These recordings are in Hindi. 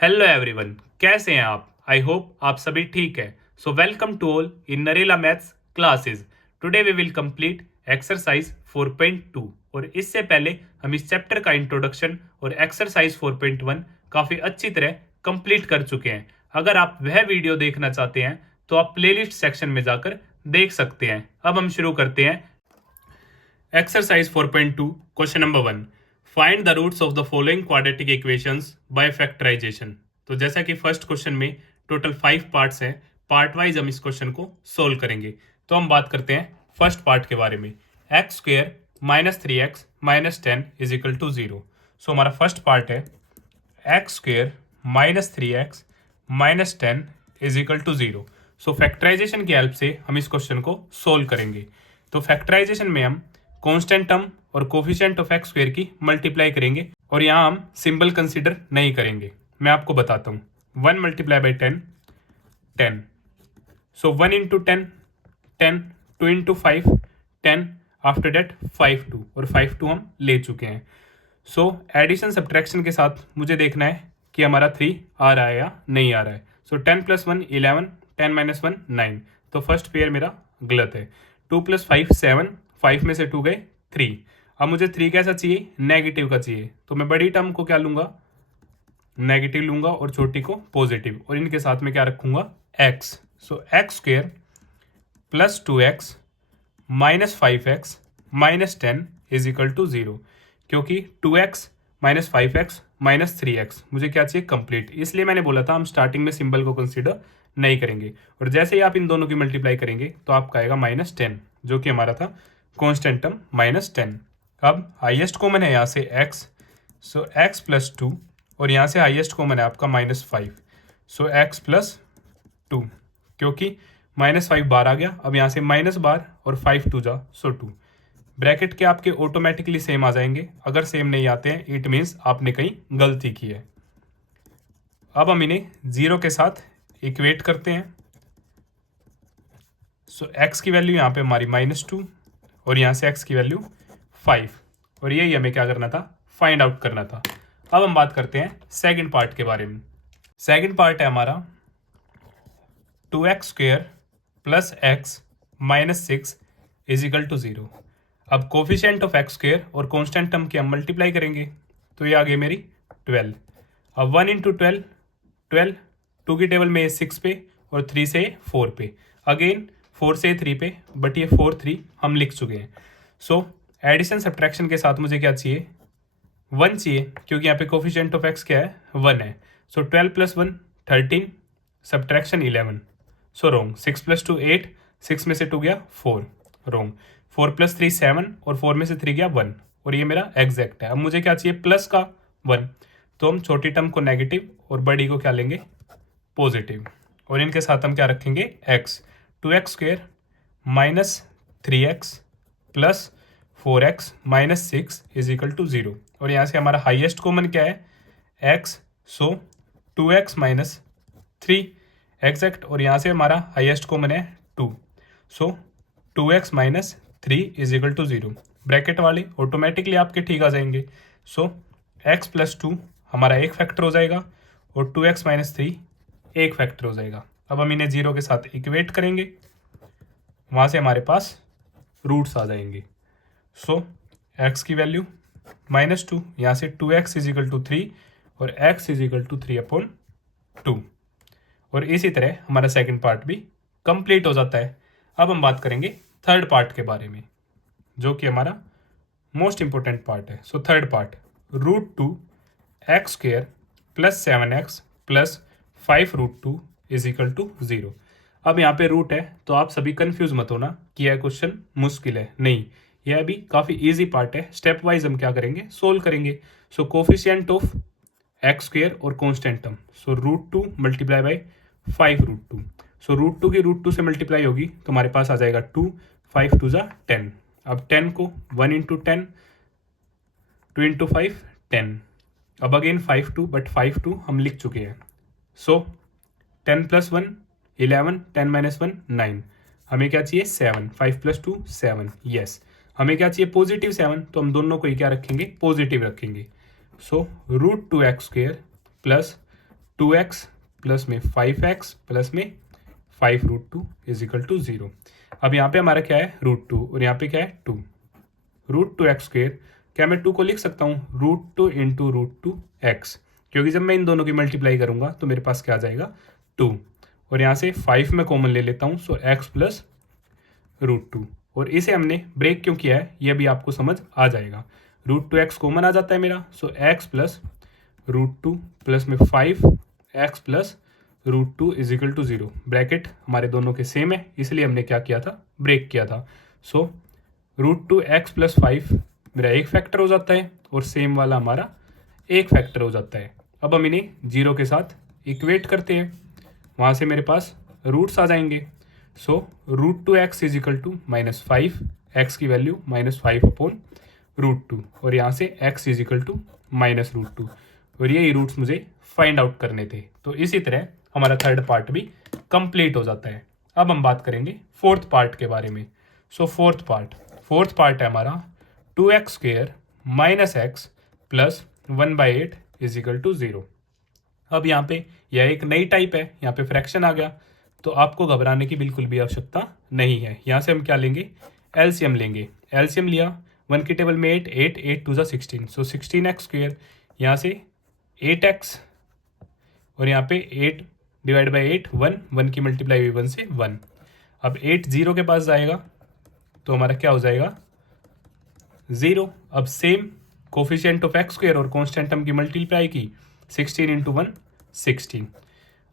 हेलो एवरीवन, कैसे हैं आप? आई होप आप सभी ठीक है। So welcome to all in Narela maths classes. Today we will complete exercise 4.2 और इससे पहले हम इस चैप्टर का इंट्रोडक्शन और एक्सरसाइज 4.1 काफ़ी अच्छी तरह कंप्लीट कर चुके हैं। अगर आप वह वीडियो देखना चाहते हैं तो आप प्लेलिस्ट सेक्शन में जाकर देख सकते हैं। अब हम शुरू करते हैं exercise 4.2 question number 1। Find the roots of the following quadratic equations by factorisation. तो जैसा कि फर्स्ट क्वेश्चन में टोटल 5 पार्ट्स हैं, पार्ट वाइज हम इस क्वेश्चन को सोल्व करेंगे। तो हम बात करते हैं फर्स्ट पार्ट के बारे में। X square minus 3x minus 10 is equal to 0। So हमारा फर्स्ट पार्ट है X square minus 3x minus 10 is equal to 0। So factorisation की हेल्प से हम इस क्वेश्चन को सोल्व करेंगे। तो फैक्टराइजेशन में हम कांस्टेंट टर्म और कोफिशिएंट ऑफ एक्स स्क्वायर की मल्टीप्लाई करेंगे और यहाँ हम सिंबल कंसीडर नहीं करेंगे। मैं आपको बताता हूँ। 1 multiply by 10 10। So 1 into 10 10, 2 into 5 10, after that 5 2 और 5 2 हम ले चुके हैं। सो एडिशन सब्ट्रैक्शन के साथ मुझे देखना है कि हमारा 3 आ रहा है या नहीं आ रहा है। सो 10 प्लस 1 11, 10 माइनस 1 9। तो फर्स्ट पेयर मेरा गलत है। 2 प्लस 5 7, 5 में से 2 गए 3। अब मुझे 3 कैसा चाहिए? नेगेटिव का चाहिए। तो मैं बड़ी टर्म को क्या लूंगा? नेगेटिव लूंगा और छोटी को पॉजिटिव, और इनके साथ में क्या रखूंगा? X. So x square plus 2x minus 5x minus 10 is equal to 0, क्योंकि 2x minus 5x minus 3x मुझे क्या चाहिए? कंप्लीट। इसलिए मैंने बोला था हम स्टार्टिंग में सिंबल को कंसीडर नहीं करेंगे, और जैसे ही आप इन दोनों की मल्टीप्लाई करेंगे तो आपका आएगा माइनस 10, जो कि हमारा था कॉन्स्टेंट टर्म माइनस 10। अब हाइएस्ट कॉमन है यहाँ से x, सो x प्लस 2, और यहाँ से हाइएस्ट कॉमन है आपका माइनस 5, सो x प्लस 2, क्योंकि माइनस 5 बार आ गया। अब यहाँ से माइनस बार और 5 2 जा, सो 2। ब्रैकेट के आपके ऑटोमेटिकली सेम आ जाएंगे। अगर सेम नहीं आते हैं इट मीन्स आपने कहीं गलती की है। अब हम इन्हें 0 के साथ इक्वेट करते हैं। सो x की वैल्यू यहाँ पे हमारी माइनस 2 और यहाँ से x की वैल्यू 5, और यही हमें क्या करना था? फाइंड आउट करना था। अब हम बात करते हैं सेकंड पार्ट के बारे में। सेकंड पार्ट है हमारा 2x square plus X minus 6 is equal to 0। अब कोफिशिएंट ऑफ एक्स स्क्वेयर और कांस्टेंट टर्म की हम मल्टीप्लाई करेंगे, तो ये आ गई मेरी 12। अब 1 इंटू 12 12, 2 की टेबल में 6 पे और 3 से 4 पे, अगेन 4 से 3 पे, बट ये 4 3 हम लिख चुके हैं। सो एडिशन सब्ट्रैक्शन के साथ मुझे क्या चाहिए? 1 चाहिए, क्योंकि यहाँ पे कोफिशिएंट ऑफ एक्स क्या है? 1 है। सो 12 प्लस 1 13, सब्ट्रैक्शन 11, सो रोंग। 6 प्लस 2 8, 6 में से 2 गया 4, रोंग। 4 प्लस 3 7, और 4 में से 3 गया 1, और ये मेरा एग्जैक्ट है। अब मुझे क्या चाहिए? प्लस का 1, तो हम छोटी टर्म को नेगेटिव और बड़ी को क्या लेंगे? पॉजिटिव, और इनके साथ हम क्या रखेंगे? X. 2x square minus 3x plus 4x minus 6 is equal to 0, और यहाँ से हमारा हाइएस्ट कॉमन क्या है? x, सो 2x माइनस 3 एग्जैक्ट, और यहाँ से हमारा हाइएस्ट कॉमन है 2, so 2x minus 3 is equal to 0। Bracket वाले ऑटोमेटिकली आपके ठीक आ जाएंगे। सो x प्लस 2 हमारा एक फैक्टर हो जाएगा, और 2x माइनस 3 एक फैक्टर हो जाएगा। अब हम इन्हें 0 के साथ इक्वेट करेंगे, वहाँ से हमारे पास रूट्स आ जाएंगे। सो x की वैल्यू माइनस 2, यहाँ से 2x इज इक्वल टू 3 और x इज इक्वल टू 3/2, और इसी तरह हमारा सेकंड पार्ट भी कंप्लीट हो जाता है। अब हम बात करेंगे थर्ड पार्ट के बारे में, जो कि हमारा मोस्ट इंपॉर्टेंट पार्ट है। So third part √2 x square plus 7x plus 5√2 is equal to 0। अब यहाँ पे रूट है, तो आप सभी कंफ्यूज मत होना कि यह क्वेश्चन मुश्किल है, नहीं, यह भी काफ़ी इजी पार्ट है। स्टेप वाइज हम क्या करेंगे? सोल्व करेंगे। So coefficient of x square और constant term, so √2 multiply by 5√2। सो √2 की √2 से मल्टीप्लाई होगी तो हमारे पास आ जाएगा 2, 5 2 जा 10। अब 10 को 1 इंटू 10, 2 इंटू 5 10, अब अगेन 5 2, बट 5 2 हम लिख चुके हैं। सो 10 प्लस 1 11, 10 माइनस 1 9, हमें क्या चाहिए? 7, 5 प्लस 2 7, यस। हमें क्या चाहिए? पॉजिटिव 7, तो हम दोनों को ही क्या रखेंगे? पॉजिटिव रखेंगे। सो √2 x square plus 2x plus में 5x प्लस में 5√2 इज इक्वल टू 0। अब यहाँ पे हमारा क्या है √2 और यहाँ पे क्या है 2। √2x², क्या मैं 2 को लिख सकता हूँ √2 इंटू √2x, क्योंकि जब मैं इन दोनों की मल्टीप्लाई करूँगा तो मेरे पास क्या आ जाएगा 2, और यहाँ से 5 में कॉमन ले लेता हूँ, सो x प्लस √2। और इसे हमने ब्रेक क्यों किया है ये भी आपको समझ आ जाएगा। √2x कॉमन आ जाता है मेरा, सो x प्लस √2 प्लस में 5x plus √2 is equal to 0। Bracket हमारे दोनों के सेम है, इसलिए हमने क्या किया था, ब्रेक किया था। सो √2x प्लस 5 मेरा एक फैक्टर हो जाता है और सेम वाला हमारा एक फैक्टर हो जाता है। अब हम इन्हें 0 के साथ इक्वेट करते हैं, वहाँ से मेरे पास रूट्स आ जाएंगे। So √2x is equal to -5, x की वैल्यू -5/√2, और यहाँ से x इज इक्वल टू -√2, और यही रूट्स मुझे फाइंड आउट करने थे। तो इसी तरह हमारा थर्ड पार्ट भी कंप्लीट हो जाता है। अब हम बात करेंगे फोर्थ पार्ट के बारे में। सो फोर्थ पार्ट है हमारा 2x² minus x plus 1/8 is equal to 0। अब यहाँ पे यह एक नई टाइप है, यहाँ पे फ्रैक्शन आ गया, तो आपको घबराने की बिल्कुल भी आवश्यकता नहीं है। यहाँ से हम क्या लेंगे, एलसीएम लेंगे। एलसीएम लिया, 1 की टेबल में 8, 8 2 16, सो 16x², यहाँ से 8x, और यहाँ पे 8 डिवाइड बाई 8 1 की मल्टीप्लाई हुई 1 से 1। अब 8 0 के पास जाएगा तो हमारा क्या हो जाएगा 0। अब सेम कोफिशिएंट ऑफ x² और कांस्टेंट टर्म की मल्टीप्लाई की, 16 इंटू 1 16।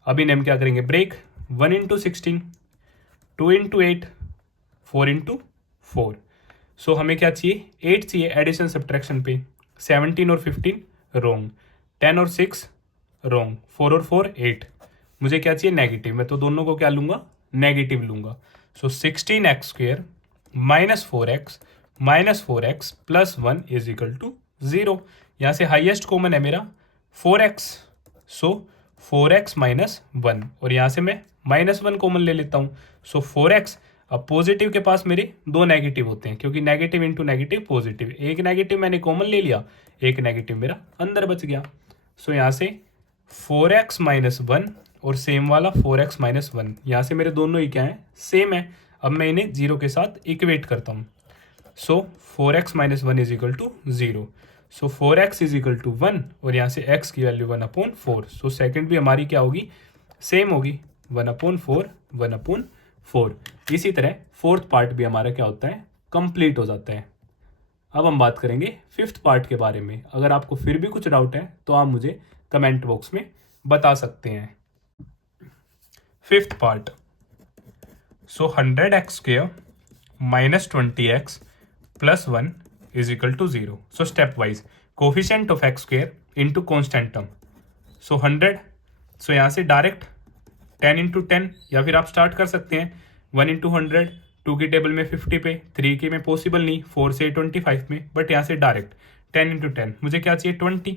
अब इन्हें हम क्या करेंगे ब्रेक, 1 इंटू 16, 2 इंटू 8, 4 इंटू 4। सो हमें क्या चाहिए, 8 चाहिए एडिशन सब्ट्रैक्शन पे। 17 और 15 रॉन्ग, 10 और 6 रॉन्ग, 4 और 4 8। मुझे क्या चाहिए नेगेटिव, मैं तो दोनों को क्या लूँगा, नेगेटिव लूँगा। So 16x² -4x plus 1 is equal to 0। यहाँ से हाईएस्ट कॉमन है मेरा 4x, सो 4x माइनस 1, और यहाँ से मैं -1 कॉमन ले लेता हूँ, सो 4x। अब पॉजिटिव के पास मेरे दो नेगेटिव होते हैं, क्योंकि नेगेटिव इंटू नेगेटिव पॉजिटिव, एक नेगेटिव मैंने कॉमन ले लिया, एक नेगेटिव मेरा अंदर बच गया। सो यहाँ से 4x माइनस 1 और सेम वाला 4x माइनस 1, यहाँ से मेरे दोनों ही क्या है, सेम है। अब मैं इन्हें 0 के साथ इक्वेट करता हूँ। So 4x minus 1 is equal to 0। So 4x is equal to 1, और यहाँ से x की वैल्यू 1/4। सो सेकंड भी हमारी क्या होगी, सेम होगी, 1/4 1/4। इसी तरह फोर्थ पार्ट भी हमारा क्या होता है, कंप्लीट हो जाता है। अब हम बात करेंगे फिफ्थ पार्ट के बारे में। अगर आपको फिर भी कुछ डाउट है तो आप मुझे कमेंट बॉक्स में बता सकते हैं। Fifth part, so 100x² minus 20x plus 1 is equal to 0। So step wise coefficient of x² into constant term. So 100, so यहाँ से डायरेक्ट 10 इंटू 10, या फिर आप स्टार्ट कर सकते हैं 1 इंटू 100, 2 की टेबल में 50 पे, 3 के में पॉसिबल नहीं, 4 से 25 में, बट यहाँ से डायरेक्ट 10 इंटू 10, मुझे क्या चाहिए 20।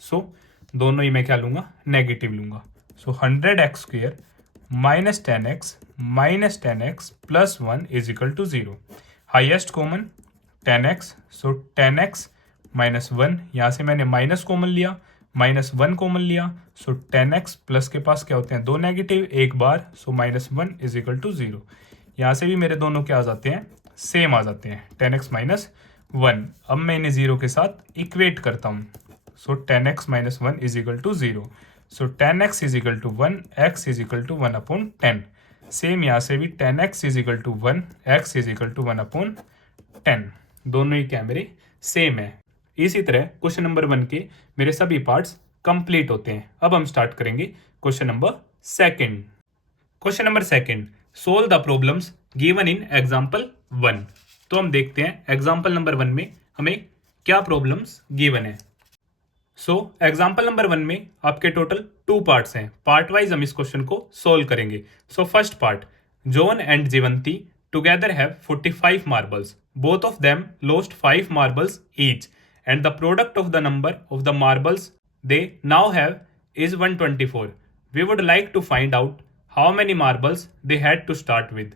सो दोनों ही मैं क्या लूँगा, नेगेटिव लूँगा। So 100x² minus 10x plus 1 is equal to 0। Highest common 10x, so 10x minus 1, यहाँ से मैंने माइनस कॉमन लिया, -1 कॉमन लिया, सो 10x प्लस के पास क्या होते हैं, दो नेगेटिव एक बार, सो -1 इज इक्वल टू 0। यहाँ से भी मेरे दोनों क्या आ जाते हैं, सेम आ जाते हैं, 10x माइनस 1। अब मैं इन्हें 0 के साथ इक्वेट करता हूँ। So 10x minus 1 is equal to 0। So 10x is equal to 1, x is equal to 1/10। Same यहाँ से भी 10x is equal to 1, x is equal to 1/10। दोनों ही क्या मेरे सेम है। इसी तरह क्वेश्चन नंबर 1 के मेरे सभी पार्ट्स कंप्लीट होते हैं। अब हम स्टार्ट करेंगे question number 2। Question number 2, solve the problems given in example 1। तो हम देखते हैं एग्जांपल नंबर 1 में हमें क्या प्रॉब्लम्स गिवन है। सो एग्जाम्पल नंबर 1 में आपके टोटल 2 पार्ट्स हैं। पार्ट वाइज हम इस क्वेश्चन को सोल्व करेंगे। So first part, John and Jeevanti together have 45 marbles, both of them lost 5 marbles each, and the product of the number of the marbles they now have is 124. We would like to find out how many marbles they had to start with.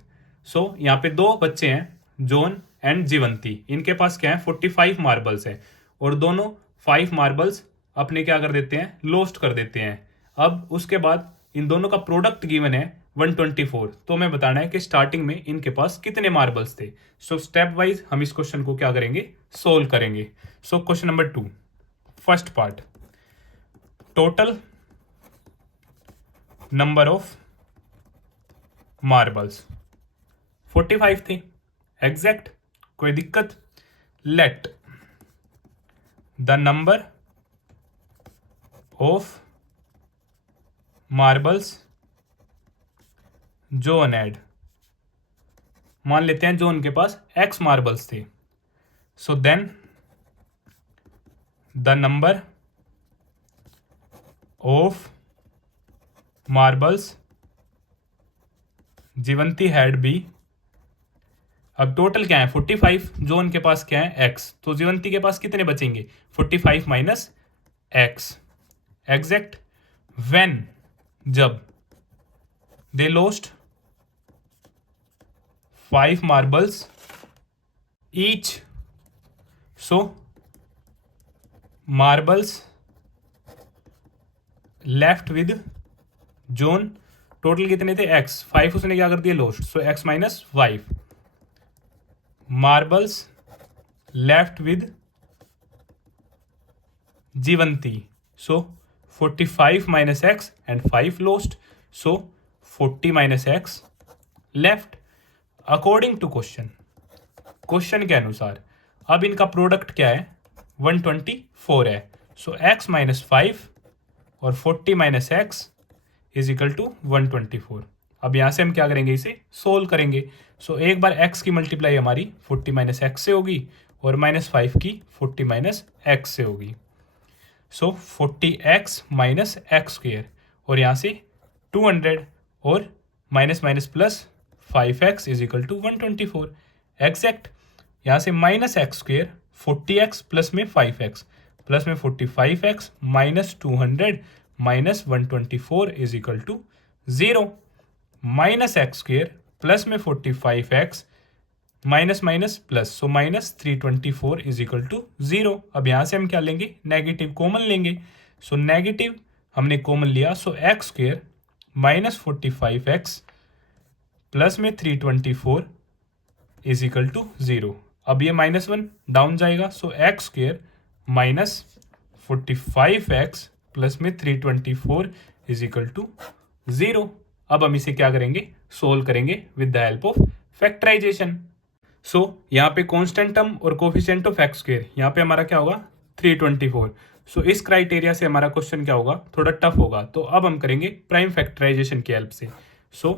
So यहाँ पे दो बच्चे हैं, जॉन एंड जीवंती, इनके पास क्या है 45 मार्बल्स है, और दोनों 5 मार्बल्स अपने क्या कर देते हैं, लोस्ट कर देते हैं। अब उसके बाद इन दोनों का प्रोडक्ट गिवन है 124, तो हमें बताना है कि स्टार्टिंग में इनके पास कितने मार्बल्स थे। सो स्टेप वाइज हम इस क्वेश्चन को क्या करेंगे, सोल्व करेंगे। So question number 2, first part, total number of marbles 45 थे एग्जैक्ट, कोई दिक्कत। Let the number of marbles John had, मान लेते हैं जो उनके पास x मार्बल्स थे। So then the number of marbles Jivanti had be, अब टोटल क्या है 45, जो उनके पास क्या है x, तो जीवंती के पास कितने बचेंगे 45 माइनस x एग्जैक्ट। व्हेन, जब, they lost 5 marbles each, so marbles left with John, total कितने थे x, 5 उसने क्या कर दिया lost, so x minus 5 marbles left with Jivanti, so 45 minus x and 5 lost, so 40 minus x left according to question. Question के अनुसार अब इनका प्रोडक्ट क्या है 124 है, सो x माइनस 5 और 40 minus x is equal to 124। अब यहाँ से हम क्या करेंगे, इसे सोल्व करेंगे। सो एक बार x की मल्टीप्लाई हमारी 40 माइनस एक्स से होगी और माइनस 5 की 40 माइनस एक्स से होगी। सो 40x माइनस एक्स स्क्वेयर और यहाँ से 200 और minus minus plus 5x is equal to 124 exact. यहाँ से minus x square 40x plus में 5x प्लस में 45x minus 200 minus 124 is equal to 0, minus x square plus में 45x minus minus plus, so minus 324 is equal to 0। अब यहाँ से हम क्या लेंगे, नेगेटिव कॉमन लेंगे। सो नेगेटिव हमने कॉमन लिया, so x square minus 45x plus में 324 इज इक्वल टू 0। अब ये माइनस 1 डाउन जाएगा, so x square minus 45x plus में 324 इज इक्वल टू 0। अब हम इसे क्या करेंगे, सोल्व करेंगे with the help of factorization. So यहाँ पे कांस्टेंट टर्म और कोफिशिएंट ऑफ एक्स स्क्वेयर, यहाँ पे हमारा क्या होगा 324। सो इस क्राइटेरिया से हमारा क्वेश्चन क्या होगा, थोड़ा टफ होगा। तो अब हम करेंगे प्राइम फैक्टराइजेशन की हेल्प से। सो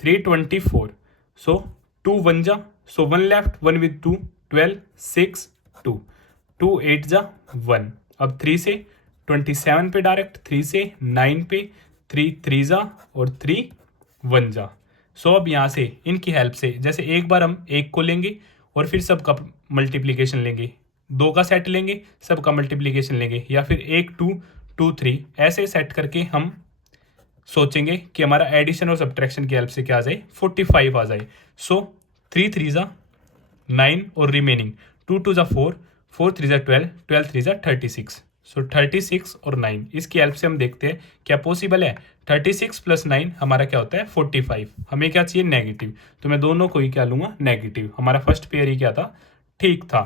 324, सो 2 1 जा, सो 1 लेफ्ट, 1 विद 2 12 6 2 2 8 जा 1। अब 3 से 27 पे डायरेक्ट, 3 से 9 पे 3 3 जा और 3 1 जा। सो अब यहाँ से इनकी हेल्प से जैसे एक बार हम एक को लेंगे और फिर सबका मल्टीप्लिकेशन लेंगे, 2 का सेट लेंगे सबका मल्टीप्लिकेशन लेंगे, या फिर 1 2 2 3 ऐसे सेट करके हम सोचेंगे कि हमारा एडिशन और सब्ट्रैक्शन की हेल्प से क्या आ जाए 45 आ जाए। सो 3 3 जा 9 और रिमेनिंग 2 2 जा 4 4 3 जा 12 12 3 जा 36। सो 36 और 9 इसकी हेल्प से हम देखते हैं क्या पॉसिबल है। 36 प्लस 9 हमारा क्या होता है 45। हमें क्या चाहिए नेगेटिव, तो मैं दोनों को ही क्या लूँगा नेगेटिव। हमारा फर्स्ट पेयर ही क्या था, ठीक था।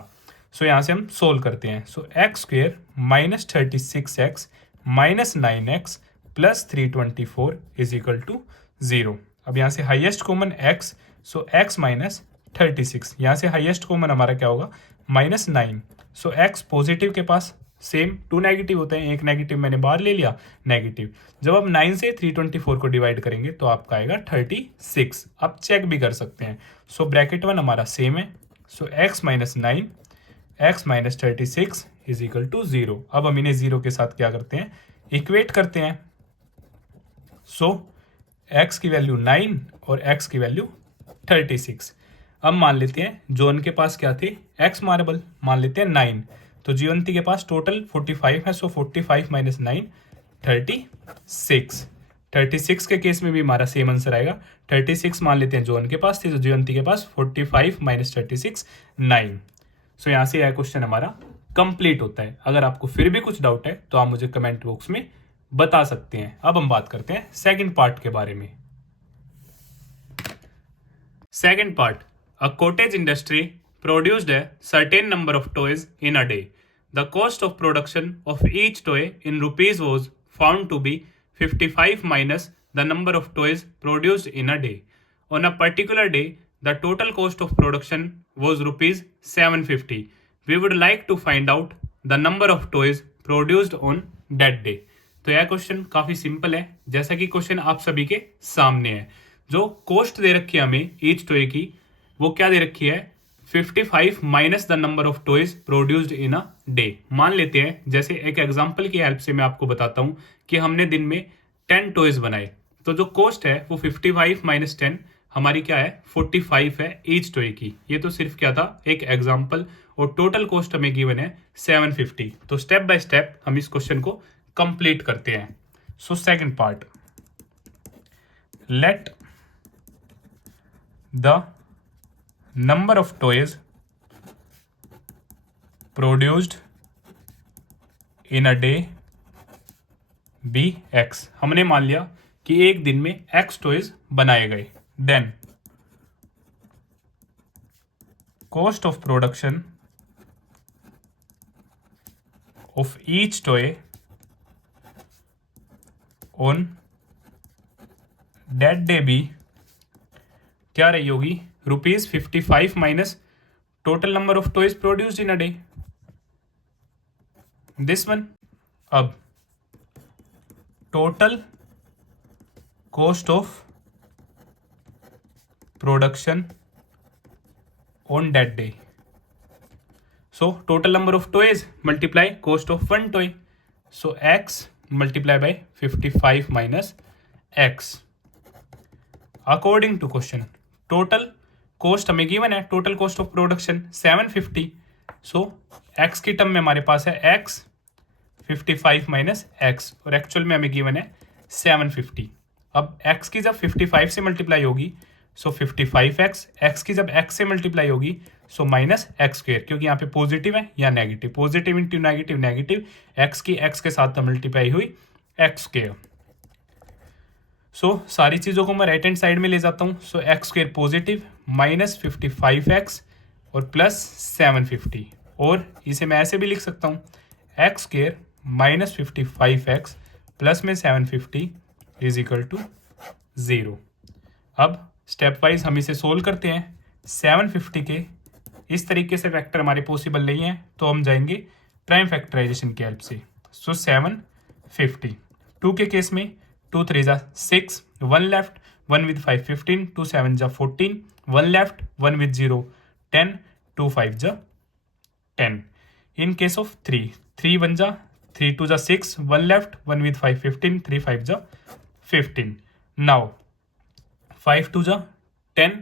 सो यहाँ से हम सोल्व करते हैं। So x square minus 36x minus 9x plus 324 is equal to 0। अब यहाँ से highest common x, so x minus 36, यहाँ से हाईएस्ट कॉमन हमारा क्या होगा माइनस 9। सो x पॉजिटिव के पास सेम 2 नेगेटिव होते हैं, एक नेगेटिव मैंने बाहर ले लिया नेगेटिव। जब आप 9 से 324 को डिवाइड करेंगे तो आपका आएगा 36। आप चेक भी कर सकते हैं। सो ब्रैकेट 1 हमारा सेम है। So x minus 9 x minus 36 is equal to 0। अब हम इन्हें 0 के साथ क्या करते हैं, इक्वेट करते हैं। सो x की वैल्यू 9 और x की वैल्यू 36। अब मान लेते हैं जो उनके पास क्या थे x मार्बल, मान लेते हैं 9, तो जीवंती के पास टोटल 45 है। सो 45 माइनस 9 36। 36 के केस में भी हमारा सेम आंसर आएगा। 36 मान लेते हैं जो उनके पास थे, तो जीवंती के पास 45 माइनस 36 9। सो यहाँ से यह क्वेश्चन हमारा कंप्लीट होता है। अगर आपको फिर भी कुछ डाउट है तो आप मुझे कमेंट बॉक्स में बता सकते हैं। अब हम बात करते हैं सेकंड पार्ट के बारे में। Second part, a cottage industry produced a certain number of toys in a day. The cost of production of each toy in rupees was found to be 55 minus the number of toys produced in a day. On a particular day, the total cost of production was rupees 750. We would like to find out the number of toys produced on that day. तो यह क्वेश्चन काफी सिंपल है, जैसा कि क्वेश्चन आप सभी के सामने है। जो कॉस्ट दे रखी है हमें ईच टॉय की, वो क्या दे रखी है 55 minus the number of toys produced in a day. मान लेते हैं, जैसे एक एग्जांपल की हेल्प से मैं आपको बताता हूं कि हमने दिन में 10 टॉयज बनाए, तो जो कॉस्ट है वो 55 माइनस 10 हमारी क्या है 45 है ईच टॉय की। ये तो सिर्फ क्या था एक एग्जांपल, और टोटल कॉस्ट हमें गिवन है 750। तो स्टेप बाय स्टेप हम इस क्वेश्चन को कंप्लीट करते हैं। So second part, let the number of toys produced in a day be x। हमने मान लिया कि एक दिन में x टॉयज बनाए गए। Then cost of production of each toy on that day be क्या रही होगी ₹55 minus total number of toys produced in a day, this one. अब total cost of production on that day, so total number of toys multiply cost of one toy, so x multiply by 55 minus x। According to question total cost हमें गिवन है, total cost of production 750, so x की टर्म में हमारे पास है x 55 माइनस x, और एक्चुअल में हमें गिवन है 750। अब x की जब 55 से मल्टीप्लाई होगी सो 55x, x की जब x से मल्टीप्लाई होगी सो माइनस एक्स स्क्वेयर, क्योंकि यहाँ पे पॉजिटिव है या negative, positive into negative negative, x की x के साथ मल्टीप्लाई हुई एक्स स्क्वेयर। सो सारी चीज़ों को मैं राइट हैंड साइड में ले जाता हूँ। So x square positive minus 55x और प्लस 750, और इसे मैं ऐसे भी लिख सकता हूँ x square minus 55x plus में 750 इज इक्वल टू 0। अब स्टेप वाइज हम इसे सोल्व करते हैं। 750 के इस तरीके से फैक्टर हमारे पॉसिबल नहीं है, तो हम जाएंगे प्राइम फैक्टराइजेशन की हेल्प से। सो 750 2 के केस में 2 3 जा 6, 1 लेफ्ट, 1 with 5 15, 2 7 जा 14, 1 लेफ्ट, 1 with 0 10, 2 5 जा 10। इन केस ऑफ 3 3 1 जा 3 2 जा 6, 1 लेफ्ट, 1 with 5 15, 3 5 जा 15। नाउ 5 2 जा 10,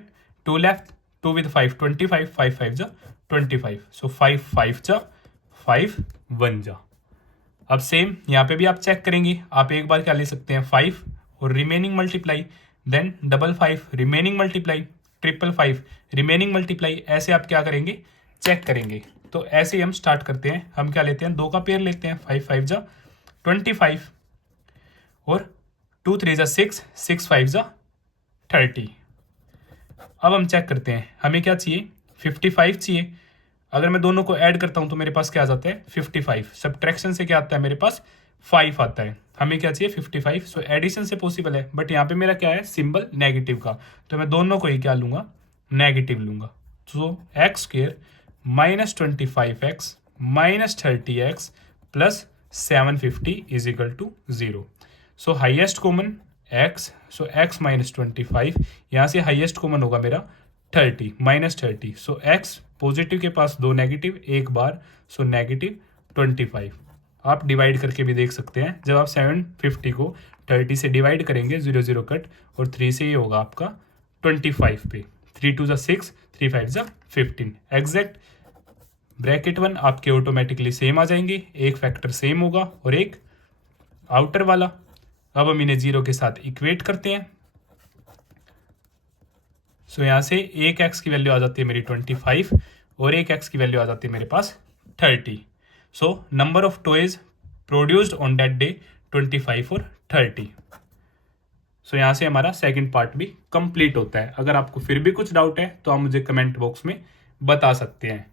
2 लेफ्ट, 2 with 5 25, 5 5 जा 25, सो 5 5 जा 5 1 जा। अब सेम यहाँ पे भी आप चेक करेंगे, आप एक बार क्या ले सकते हैं 5 और remaining multiply, then 55 remaining multiply, 555 remaining multiply, ऐसे आप क्या करेंगे चेक करेंगे। तो ऐसे ही हम स्टार्ट करते हैं। हम क्या लेते हैं 2 का पेयर लेते हैं, 5 5 जा 25 और 2 3 जा 6, 6 5 जा 30। अब हम चेक करते हैं हमें क्या चाहिए 55 चाहिए। अगर मैं दोनों को ऐड करता हूं तो मेरे पास क्या आ जाता है 55, सब्ट्रैक्शन से क्या आता है मेरे पास 5 आता है। हमें क्या चाहिए 55, सो एडिशन से पॉसिबल है, बट यहाँ पे मेरा क्या है सिंबल नेगेटिव का, तो मैं दोनों को ही क्या लूंगा नेगेटिव लूंगा। So x square minus 25x minus 30x plus 750 is equal to 0। So highest common x, so x minus 25, यहाँ से हाइएस्ट कॉमन होगा मेरा 30 माइनस 30, सो x पॉजिटिव के पास 2 नेगेटिव एक बार, सो नेगेटिव 25। आप डिवाइड करके भी देख सकते हैं, जब आप 750 को 30 से डिवाइड करेंगे 0 0 कट, और 3 से ये होगा आपका 25 पे, 3 2 जा 6, 3 5 जा 15। एग्जैक्ट ब्रैकेट 1 आपके ऑटोमेटिकली सेम आ जाएंगे, एक फैक्टर सेम होगा और एक आउटर वाला। अब हम इन्हें 0 के साथ इक्वेट करते हैं। सो यहाँ से एक x की वैल्यू आ जाती है मेरी 25 और एक x की वैल्यू आ जाती है मेरे पास 30। सो number of toys produced on that day 25 और 30। सो यहाँ से हमारा सेकंड पार्ट भी कंप्लीट होता है। अगर आपको फिर भी कुछ डाउट है तो आप मुझे कमेंट बॉक्स में बता सकते हैं।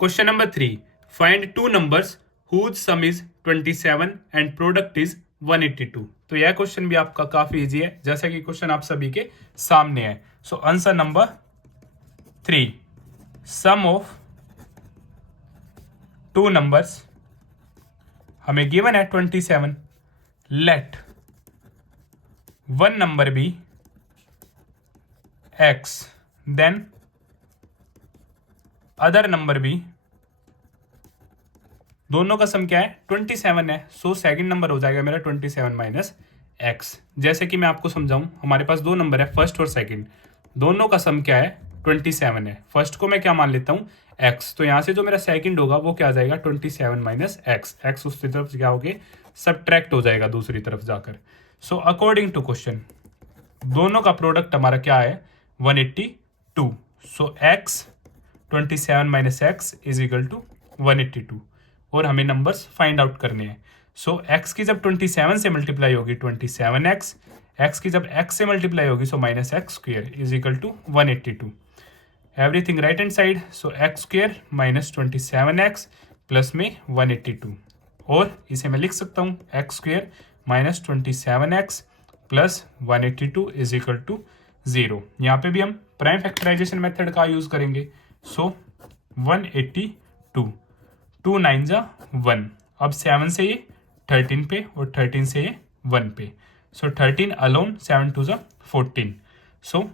Question number 3, find two numbers whose sum is 27 and product is 182। तो यह क्वेश्चन भी आपका काफी इजी है, जैसा कि क्वेश्चन आप सभी के सामने है। So answer number 3, sum of two numbers हमें गिवन है 27, let one number be x, then other number be, दोनों का सम क्या है 27 है। सो सेकंड नंबर हो जाएगा मेरा 27 माइनस एक्स। जैसे कि मैं आपको समझाऊं, हमारे पास दो नंबर है फर्स्ट और सेकंड, दोनों का सम क्या है 27 है। फर्स्ट को मैं क्या मान लेता हूं x, तो यहां से जो मेरा सेकंड होगा वो क्या आ जाएगा 27 माइनस एक्स। एक्स उसकी तरफ क्या होगे सबट्रैक्ट हो जाएगा दूसरी तरफ जाकर। सो अकॉर्डिंग टू क्वेश्चन दोनों का प्रोडक्ट हमारा क्या है 182। So x 27 minus x is equal to 182 और हमें नंबर्स फाइंड आउट करने हैं। सो x की जब 27 से मल्टीप्लाई होगी 27x, x की जब x से मल्टीप्लाई होगी so minus x square is equal to 182। Everything right hand side, so x square minus 27x plus में 182, और इसे मैं लिख सकता हूँ x square minus 27x plus 182 is equal to 0। यहाँ पे भी हम प्राइम फैक्टराइजेशन मेथड का यूज करेंगे। सो 182, 2 9 जा 1, अब 7 से ये 13 पे और 13 से ये 1 पे, सो 13 अलोन 7 2 जा 14। सो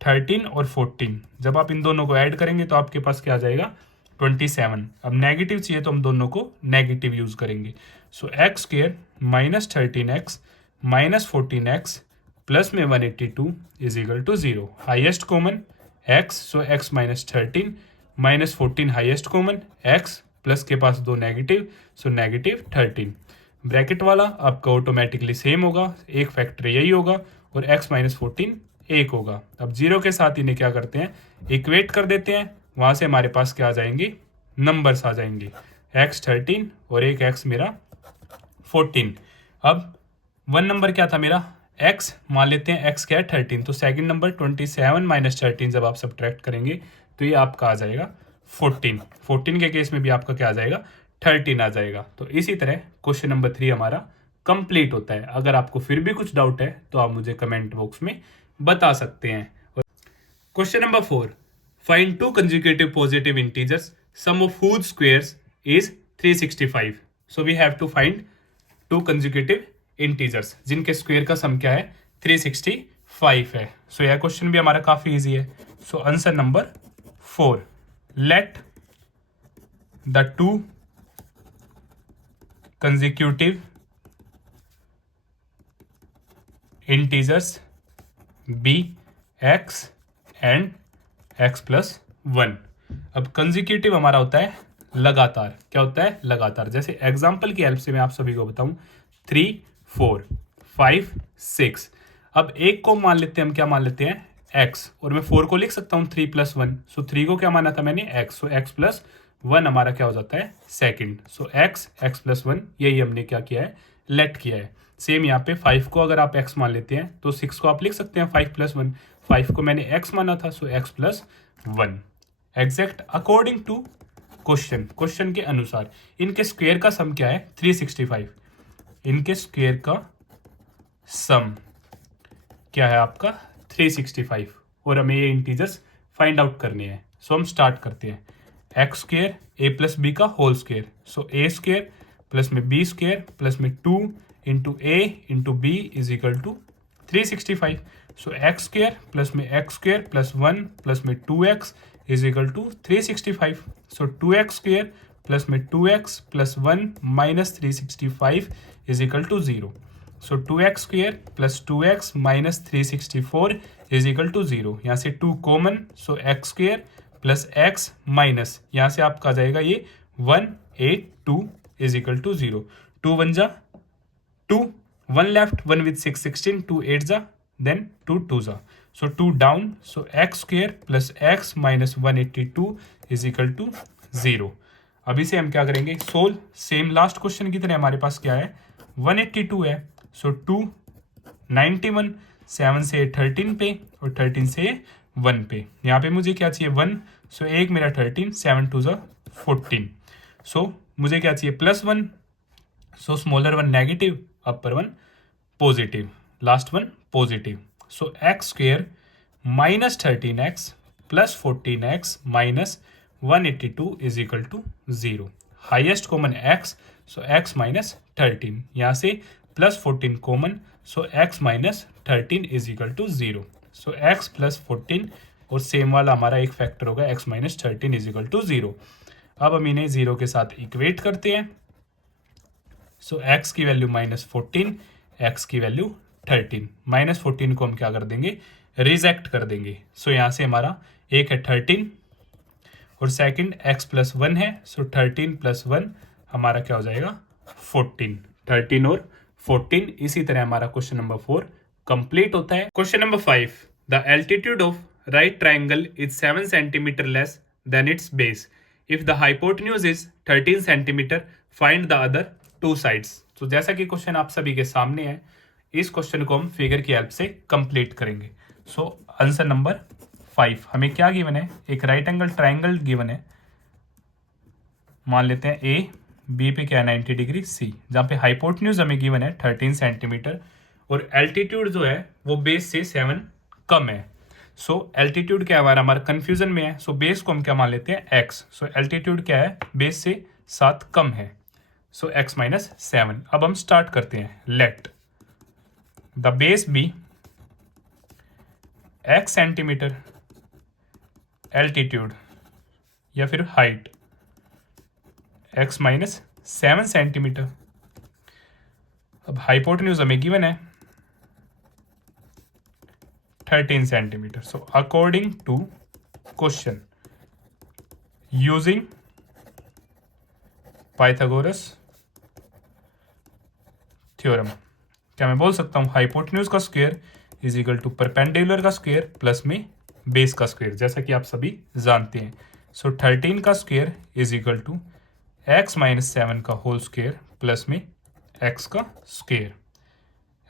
13 और 14 जब आप इन दोनों को ऐड करेंगे तो आपके पास क्या आ जाएगा 27। अब नेगेटिव चाहिए तो हम दोनों को नेगेटिव यूज करेंगे। So x square minus 13x minus 14x plus में 182 is equal to 0। Highest common x, so x minus 13 minus 14 highest common x plus के पास दो नेगेटिव, सो नेगेटिव 13। ब्रैकेट वाला आपका ऑटोमेटिकली सेम होगा, एक फैक्टर यही होगा और x माइनस 14 एक होगा। अब 0 के साथ इन्हें क्या करते हैं इक्वेट कर देते हैं, वहां से हमारे पास क्या आ जाएंगे नंबर्स आ जाएंगे, x 13 और एक x मेरा 14। अब वन नंबर क्या था मेरा x, मान लेते हैं x क्या है 13, तो सेकंड नंबर 27 माइनस 13 जब आप सब्ट्रैक्ट करेंगे तो ये आपका आ जाएगा 14। 14 के केस में भी आपका क्या आ जाएगा 13 आ जाएगा। तो इसी तरह क्वेश्चन नंबर 3 हमारा कंप्लीट होता है। अगर आपको फिर भी कुछ डाउट है तो आप मुझे कमेंट बॉक्स में बता सकते हैं। Question number 4, find two consecutive positive integers sum of whose squares is 365। So we have to find two consecutive integers जिनके स्क्वायर का सम क्या है 365 है। सो यह क्वेश्चन भी हमारा काफी इजी है। So answer number 4, let the two consecutive integers be x and x plus 1। अब कंसेक्यूटिव हमारा होता है लगातार, क्या होता है लगातार। जैसे एग्जाम्पल की हेल्प से मैं आप सभी को बताऊं 3 4 5 6। अब एक को मान लेते हैं हम, क्या मान लेते हैं x, और मैं 4 को लिख सकता हूं 3 प्लस 1। सो 3 को क्या माना था मैंने x, सो x प्लस 1 हमारा क्या हो जाता है सेकंड। सो x प्लस 1 यही हमने क्या किया है लेट किया है। सेम यहाँ पे 5 को अगर आप x मान लेते हैं तो 6 को आप लिख सकते हैं 5 प्लस 1। 5 को मैंने x माना था, so x plus 1। Exact according to question के अनुसार इनके स्क्वायर का सम क्या है 365। इनके स्क्वायर का सम क्या है आपका 365 और हमें ये इंटीजर्स फाइंड आउट करने हैं। सो हम स्टार्ट करते हैं x square A plus B का whole square. So A square plus में बी स्क्वायर प्लस में 2 into A into B is equal to 365। So x square plus में एक्स स्क्वायर प्लस 1 प्लस में 2x is equal to 365। So 2x square plus में 2x plus 1 minus 365 is equal to 0। So 2x square plus 2x minus 364 is equal to 0। यहाँ से 2 common, so x square plus x minus यहाँ से आपका आ जाएगा ये 182 इज इक्वल टू 0। 2 1 जा 2, 1 लेफ्ट 1 with 6 16, 2 8 जा देन 2 2 जा, so 2 down. So x square plus x minus 182 is equal to 0। अभी से हम क्या करेंगे सोल्व। सेम लास्ट क्वेश्चन की तरह हमारे पास क्या है 182 है, सो 2 91, 7 से 13 पे और 13 से 1 पे, यहाँ पे मुझे क्या चाहिए 1, सो एक मेरा 13, 7 2 ज़ा 14, सो मुझे क्या चाहिए +1, so smaller one negative, upper one positive, last one positive, so x square minus 13x plus 14x minus 182 is equal to 0, highest common x, so x minus 13, यहाँ से plus 14 common, so x minus 13 is equal to 0, so x plus 14 और सेम वाला हमारा एक फैक्टर होगा x minus 13 is equal to 0। अब हम इन्हें 0 के साथ इक्वेट करते हैं, सो x की वैल्यू -14, x की वैल्यू 13, -14 को हम क्या कर देंगे रिजेक्ट कर देंगे, सो यहाँ से हमारा एक है 13 और सेकंड x प्लस 1 है, सो 13 प्लस 1 हमारा क्या हो जाएगा 14, 13 और 14। इसी तरह हमारा क्वेश्चन नंबर 4 कंप्लीट होता है। Question number 5, the altitude of right triangle is 7 centimetre less than it's base, if the hypotenuse is 13 centimetre, find the other two sides. तो जैसा कि क्वेश्चन आप सभी के सामने है, इस क्वेश्चन को हम फिगर की हेल्प से कंप्लीट करेंगे। सो आंसर नंबर 5, हमें क्या गिवन है, एक राइट एंगल ट्राइंगल गिवन है, मान लेते हैं ए, बी पे क्या है 90 डिग्री सी, जहाँ पे हाइपोटेन्यूज हमें गिवन है 13 सेंटीमीटर और एल्टीट्यूड जो है वो बेस से 7 कम है। सो एल्टीट्यूड क्या है हमारा कंफ्यूजन में है, सो बेस को हम क्या मान लेते हैं x, सो एल्टीट्यूड क्या है बेस से 7 कम है, सो x माइनस 7। अब हम स्टार्ट करते हैं, let the base be x centimetre, altitude या फिर हाइट x माइनस 7 सेंटीमीटर। अब हाइपोटेन्यूज हमें गिवन है 13 centimetre, so according to question using Pythagoras theorem, क्या मैं बोल सकता हूँ हाइपोटेन्यूज का square is equal to perpendicular का स्क्वायर प्लस में बेस का स्क्वायर, जैसा कि आप सभी जानते हैं। सो 13 का square is equal to x minus 7 का होल स्क्वायर प्लस में x का स्क्वायर,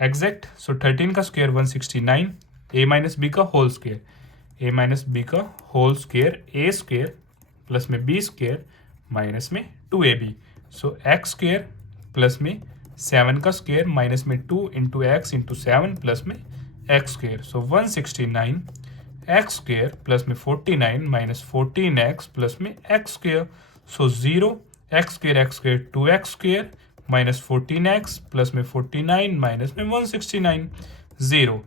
एग्जैक्ट। सो 13 का स्क्वायर 169, a माइनस बी का whole square, a minus B का whole square a square plus में b स्क्वायर माइनस में 2ab, सो x स्क्वायर प्लस में 7 का स्क्वायर माइनस में 2 इंटू एक्स इंटू 7 प्लस में एक्स स्क्वायर, सो 169 एक्स स्क्वायर प्लस में 49 माइनस 14x प्लस में एक्स स्क्वायर, सो 0 x square 2x square minus 14x plus में 49 माइनस में 169, 0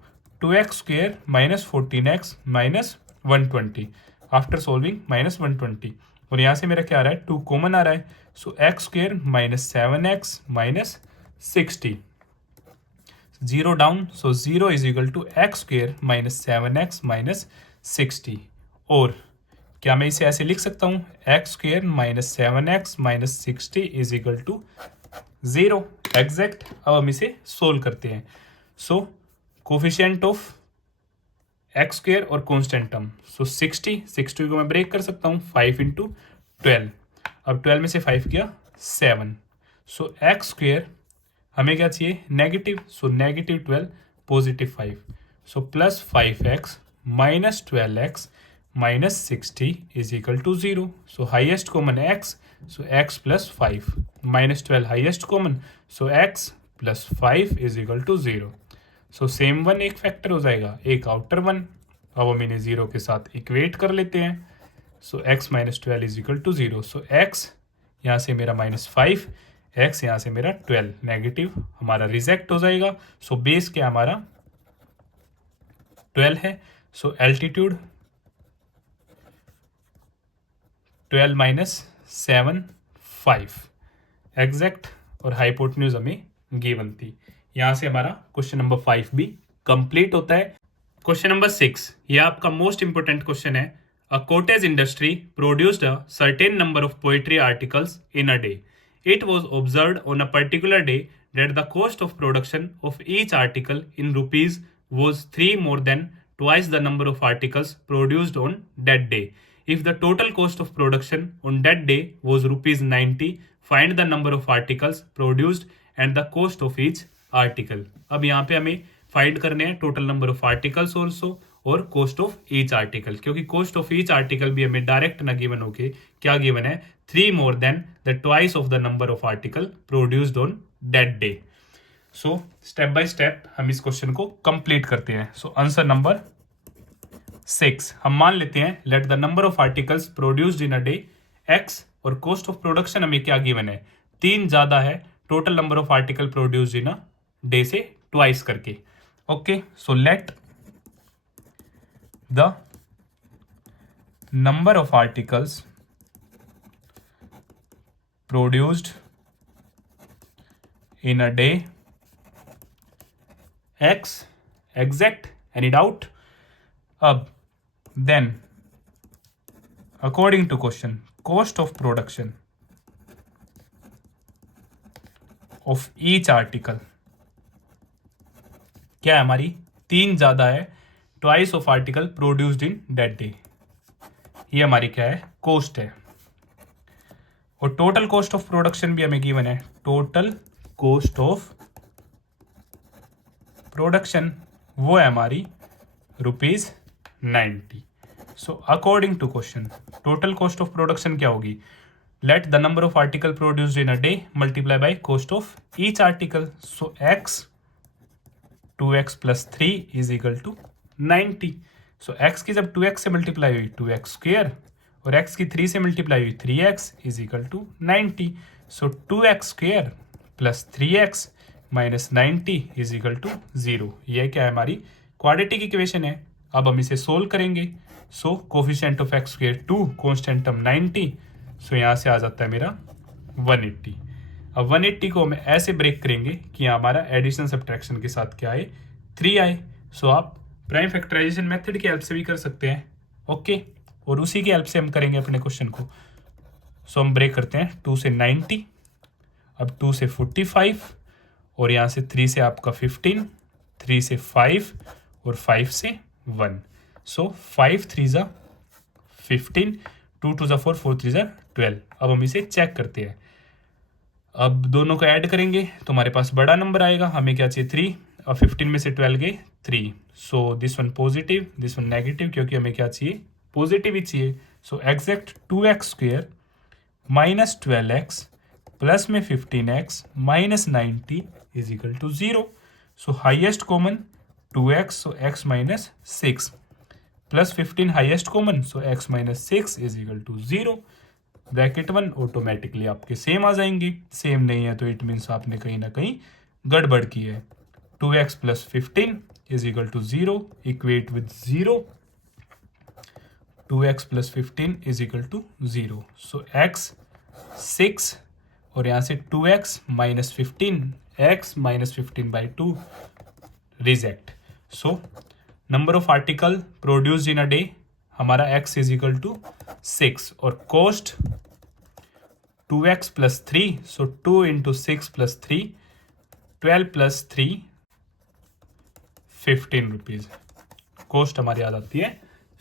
2x square minus 14x minus 120, after solving minus 120, और यहाँ से मेरा क्या आ रहा है 2 कॉमन आ रहा है, so x square minus 7x minus 60, 0 down, so 0 is equal to x square minus 7x minus 60, और क्या मैं इसे ऐसे लिख सकता हूँ x square minus 7x minus 60 is equal to 0, exact. अब हम इसे सोल्व करते हैं, so coefficient of x square और कांस्टेंट टर्म, सो 60 को मैं ब्रेक कर सकता हूँ 5 इंटू 12, अब 12 में से 5 किया 7, सो एक्स स्क्वायर हमें क्या चाहिए negative, so negative 12 positive 5, so plus 5x minus 12x minus 60 is equal to 0, so highest common x, so x plus 5 minus 12 highest common, so x plus 5 is equal to 0, so same one एक फैक्टर हो जाएगा, एक आउटर वन। अब हम इन्हें 0 के साथ इक्वेट कर लेते हैं, so x minus 12 is equal to 0, so x यहाँ से मेरा -5, x यहाँ से मेरा 12, नेगेटिव हमारा रिजेक्ट हो जाएगा, सो बेस क्या हमारा 12 है, सो एल्टीट्यूड 12 माइनस 7 5, एग्जैक्ट, और हाइपोटेन्यूज हमें गिवन थी। यहाँ से हमारा क्वेश्चन नंबर 5 भी कंप्लीट होता है। क्वेश्चन नंबर 6, ये आपका मोस्ट इंपोर्टेंट क्वेश्चन है। A cottage industry produced a certain number of pottery articles in a day. It was observed on a particular day that the cost of production of each article in rupees was 3 more than twice the number of articles produced on that day. If the total cost of production on that day was rupees 90, find the number of articles produced and the cost of each article. अब यहाँ पे हमें फाइंड करने हैं total number of articles also और कॉस्ट ऑफ ईच आर्टिकल, क्योंकि कॉस्ट ऑफ ईच आर्टिकल भी हमें डायरेक्ट ना गिवन होके क्या गिवन है, 3 more than the twice of the number of article produced on that day. So step by step हम इस क्वेश्चन को कंप्लीट करते हैं। सो आंसर नंबर 6 हम मान लेते हैं let the number of articles produced in a day x और कॉस्ट ऑफ प्रोडक्शन हमें क्या गिवन है, 3 ज्यादा है total number of article produced in a day से ट्वाइस करके। Okay, so let the number of articles produced in a day x exact, any doubt? अब then according to question cost of production of each article क्या है हमारी, 3 ज्यादा है twice of article produced in that day, ये हमारी क्या है, कॉस्ट है। और टोटल कॉस्ट ऑफ प्रोडक्शन भी हमें गिवन है, टोटल कॉस्ट ऑफ प्रोडक्शन वो है हमारी ₹90। So according to question total cost of production क्या होगी, let the number of article produced in a day multiply by cost of each article. So x 2x + 3 is equal to 90। So x की जब 2x से मल्टीप्लाई हुई 2x स्क्वायर और x की 3 से मल्टीप्लाई हुई 3x is equal to 90। So 2x square plus 3x minus 90 is equal to 0। ये क्या है, हमारी क्वाड्रेटिक इक्वेशन है। अब हम इसे सोल्व करेंगे। So coefficient of x square 2, constant term 90, so यहाँ से आ जाता है मेरा 180। अब 180 को हम ऐसे ब्रेक करेंगे कि यहाँ हमारा एडिशन सब्ट्रैक्शन के साथ क्या आए, 3 आए। सो आप प्राइम फैक्टराइजेशन मेथड की हेल्प से भी कर सकते हैं। ओके, और उसी की हेल्प से हम करेंगे अपने क्वेश्चन को। सो हम ब्रेक करते हैं 2 से 90, अब 2 से 45 और यहाँ से 3 से आपका 15, 3 से 5 और 5 से 1। सो 5 3 ज़ा 15, 2 2 ज़ा 4, 4 3 ज़ा 12। अब हम इसे चेक करते हैं। अब दोनों को ऐड करेंगे तो हमारे पास बड़ा नंबर आएगा, हमें क्या चाहिए 3, और 15 में से 12 गए 3। So this one positive, this one negative, क्योंकि हमें क्या चाहिए, पॉजिटिव ही चाहिए। So exact 2x square minus 12x plus में 15x minus 90 is equal to 0। So highest common 2x, so x minus 6 plus 15 highest common, so x minus 6 is equal to 0। Bracket 1 automatically आपके सेम आ जाएंगे, सेम नहीं है तो इट मीन्स आपने कहीं ना कहीं गड़बड़ की है। 2x plus 15 is equal to 0, equate with 0। 2x plus 15 is equal to 0। So x 6 और यहाँ से 2x minus 15, x minus 15 by 2 reject. So number of article produced in a day हमारा x इज इक्वल टू 6 और cost 2x plus 3, so 2 into 6 plus 3, 12 plus 3 15 rupees. Cost हमारी आ जाती है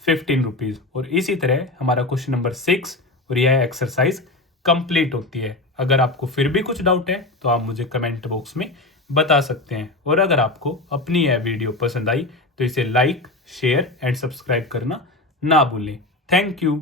15 रुपीज़। और इसी तरह हमारा क्वेश्चन नंबर 6 और यह एक्सरसाइज कंप्लीट होती है। अगर आपको फिर भी कुछ डाउट है तो आप मुझे कमेंट बॉक्स में बता सकते हैं। और अगर आपको अपनी यह वीडियो पसंद आई तो इसे लाइक, शेयर एंड सब्सक्राइब करना ना भूलें। Thank you.